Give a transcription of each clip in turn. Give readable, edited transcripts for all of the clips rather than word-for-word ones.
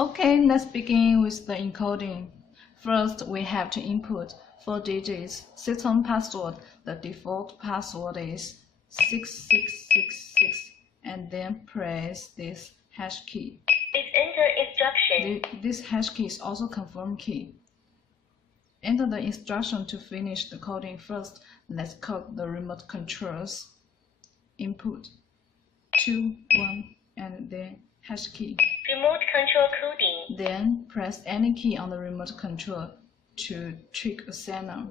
Okay, let's begin with the encoding. First, we have to input 4 digits system password. The default password is 6666, and then press this hash key. Please enter instruction. This hash key is also confirm key. Enter the instruction to finish the coding. First, let's code the remote controls. Input 2, 1, and then hash key. Remote control coding. Then press any key on the remote control to trigger a signal.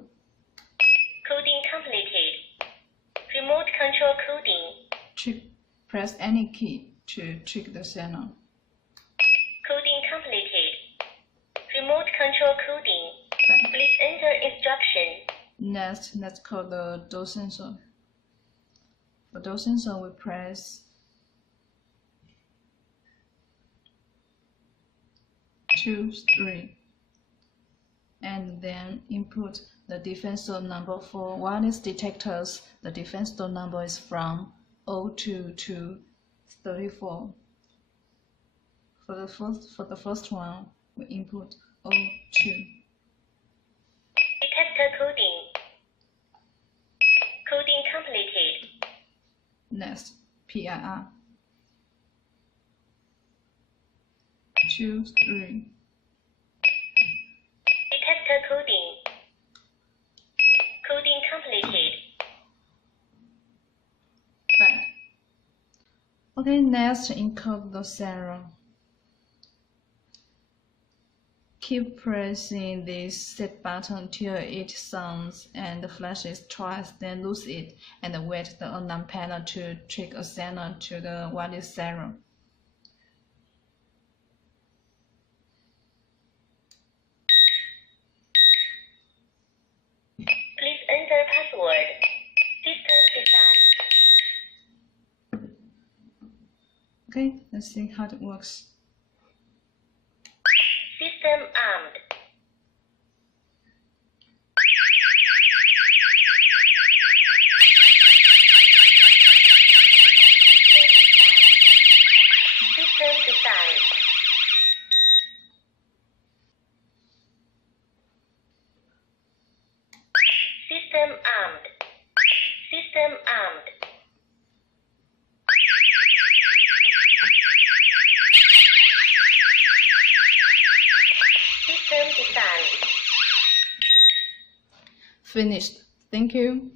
Coding completed. Remote control coding. Press any key to trigger the signal. Coding completed. Remote control coding. Please enter instruction. Next, let's code the door sensor. For door sensor, we press 2, 3, and then input the defense door number. For wireless detectors, the defense door number is from 02 to 34. For the first one, we input 02. Detector coding. Coding completed. Next, PIR 2, 3. Detector coding. Coding completed. Back. Okay, next encode the serial. Keep pressing this set button till it sounds and flashes twice, then lose it and wait the alarm panel to trigger a signal to the wireless serial. Please enter password. System defined. Okay, let's see how it works. System armed. System defined. System armed. System armed. System defined. Finished. Thank you.